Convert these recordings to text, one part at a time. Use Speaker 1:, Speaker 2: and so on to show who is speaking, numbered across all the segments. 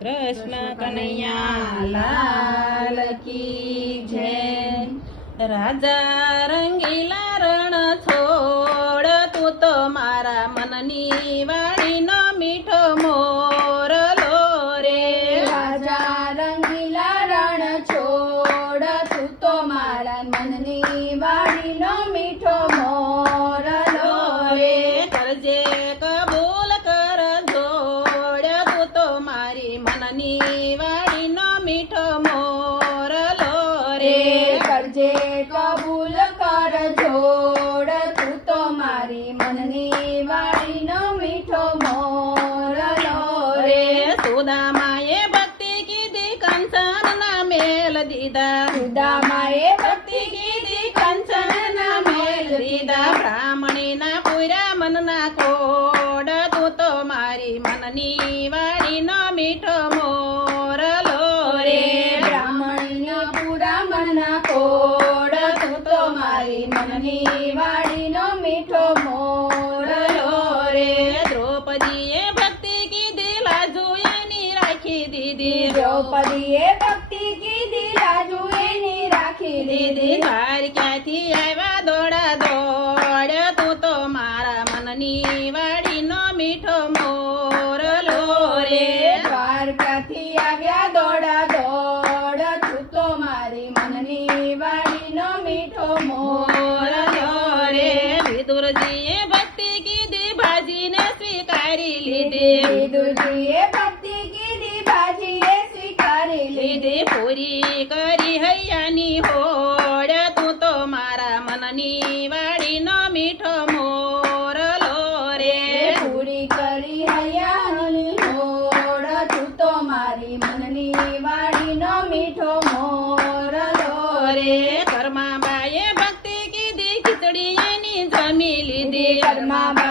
Speaker 1: કૃષ્ણ કનૈયા, લાલ કી જય. રાજા રંગીલા રણ છોડ તું તો મારા મનની વાણીનો મીઠો મોરલો રે.
Speaker 2: રાજા રંગીલા રણ છોડ તું તો મારા મનની વાડીનો મીઠો મોરલો રે
Speaker 1: કરજે કબૂલ કર જોડ તું તો મારી મનની વાડીનો મીઠો મોરલો
Speaker 2: રે
Speaker 1: રે
Speaker 2: કરજે કબૂલ કર જોડ તું તો મારી મનની વાડીનો મીઠો મોરલો રે
Speaker 1: રે સુદામાએ ભક્તિ કીધી કંચન ના મેલ દીધા
Speaker 2: સુદામાએ ભક્તિ
Speaker 1: કીધી કંચન ના મેલ દીધા બ્રાહ્મણી ના પૂરા મનના કોડ તું તો મારી મનની વાડીનો મીઠો
Speaker 2: મનની વાણીનો મીઠો મોરલો રે
Speaker 1: દ્રૌપદીએ ભક્તિ કીધી લાજુ એની રાખી દીધી.
Speaker 2: દ્રૌપદીએ ભક્તિ કીધી લાજુ એની રાખી
Speaker 1: દીધી.
Speaker 2: દીધી
Speaker 1: ક્યાંથી આવ્યા દોડા દોડ? તું તો મારા મનની વાડીનો મીઠો મોરલો રે
Speaker 2: દ્વારકાથી આવ્યા દોડા દોડ તું તો મારી મનની વાડીનો મીઠો મોરલો રે
Speaker 1: વિદુરજીએ ભક્તિ કીધી ભાજીને સ્વીકારી લીધી
Speaker 2: વિદુરજીએ ભક્તિ કીધી ભાજીએ સ્વીકારી લીધી.
Speaker 1: લીધી પૂરી કરી હૈયાની હોડ તું તો મારા મનની વાડીનો મીઠો મોરલો રે.
Speaker 2: પૂરી કરી હૈયાની હોડ તું તો મારી મનની વાડીનો મીઠો મોરલો
Speaker 1: રે. કર્માબાએ ભક્તિ કીધી ખીચડી એની જમી લીધી.
Speaker 2: કર્માબાએ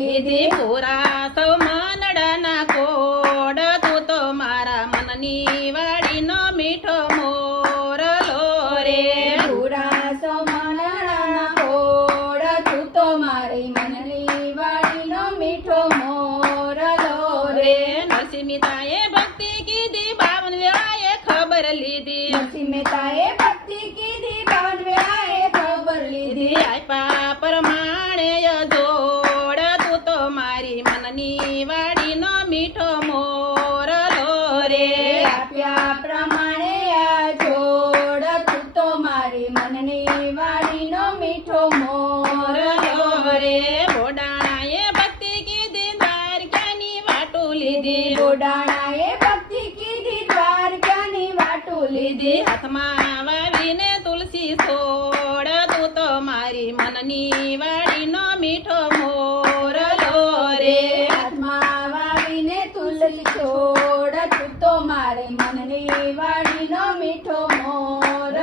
Speaker 2: લીધી
Speaker 1: પૂરા સૌ માનડાના કોડ તું તો મારા મનની વાડીનો મીઠો મોરલો રે.
Speaker 2: પૂરા સમાનાના કોડ તું તો મારી મનની વાડીનો મીઠો મોરલો રે.
Speaker 1: રે નરસિંહિતાએ ભક્તિ કીધી બાવન વેળાએ ખબર લીધી.
Speaker 2: નરસિંહ ભક્તિ કીધી બાવન વેળાએ ખબર લીધી.
Speaker 1: દીધી આપ્યા પ્રમાણે જોડ તું તો મારી મનની વાડીનો મીઠો મોરલો રે
Speaker 2: આપ્યા પ્રમાણે આ જોડ તું તો મારી મનની વાડીનો મીઠો
Speaker 1: મોર. રે બોડાણાએ ભક્તિ કીધી દ્વારકાની વાટું લીધી.
Speaker 2: બોડાણાએ ભક્તિ કીધી દ્વારકાની વાટું લીધી.
Speaker 1: હાથમાં વાવીને તુલસી છોડ તું તો મારી મનની વાડીનો મીઠો મોર. રે
Speaker 2: હાથમાં વાવીને તુલસી છોડ તું તો મારી મનની વાડીનો મીઠો મોર.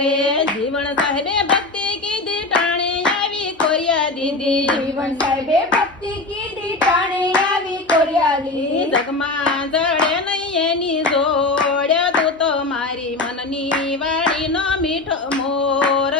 Speaker 1: રે જીવન સાહેબે ભક્તિ કીધી ટાણે આવી કોરિયા દીધી.
Speaker 2: જીવન સાહેબે ભક્તિ કીધી ટાણે આવી કોરિયા દીધી.
Speaker 1: જગમાં જડે નહીં એની જોડે. તું તો મારી મનની વાડીનો મીઠો મોર.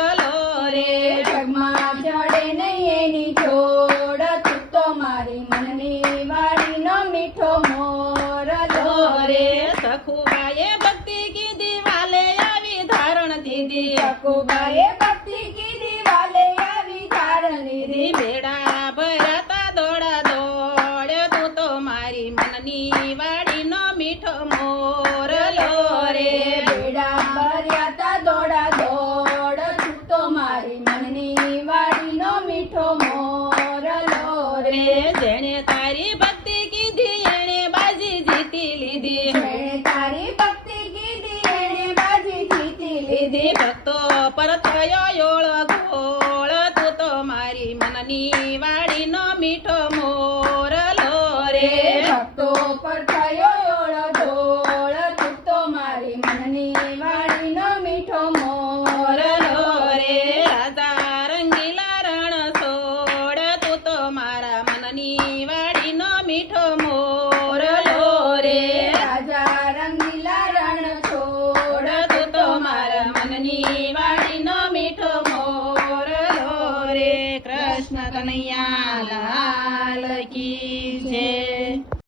Speaker 1: રે.
Speaker 2: જગમાં જડે નહીં એની જોડ. તું તો મારી મનની વાડીનો મીઠો મોરલો
Speaker 1: રે સખુબાએ ભક્તિ કીધી વાલે આવી ધારણ દીધી
Speaker 2: સકુબાએ ભક્તિ કીધી વાલે આવી તારણ લીધી
Speaker 1: દીધી બેડા ભરાતા દોડા દોડ તું તો મારી મનની વાડીનો મીઠો મોરલો રે
Speaker 2: બેડા ભર્યા તા દોડા દોડ તું તો મારી મનની વાડીનો મીઠો મોરલો રે
Speaker 1: રે જેણે તારી ભક્તિ કીધી એણે બાજી જીતી લીધી.
Speaker 2: જેણે તારી ભક્તિ કીધી એણે બાજી જીતી લીધી.
Speaker 1: લીધી ભક્તો પર થયો યોળ ગોળ તું તો મારી મનની વાડીનો મીઠો મોરલો રે
Speaker 2: ભક્તો પર થયો યોળ ઢોળ તું તો મારી મનની વાડીનો મીઠો મોરલો
Speaker 1: મોરલો રે રાજા રંગીલા રણ છોડ તું તો મારા મનની વાડીનો મીઠો મોરલો રે
Speaker 2: રાજા રંગીલા રણ છોડ
Speaker 1: તું તો મારા મનની વાડીનો મીઠો મોરલો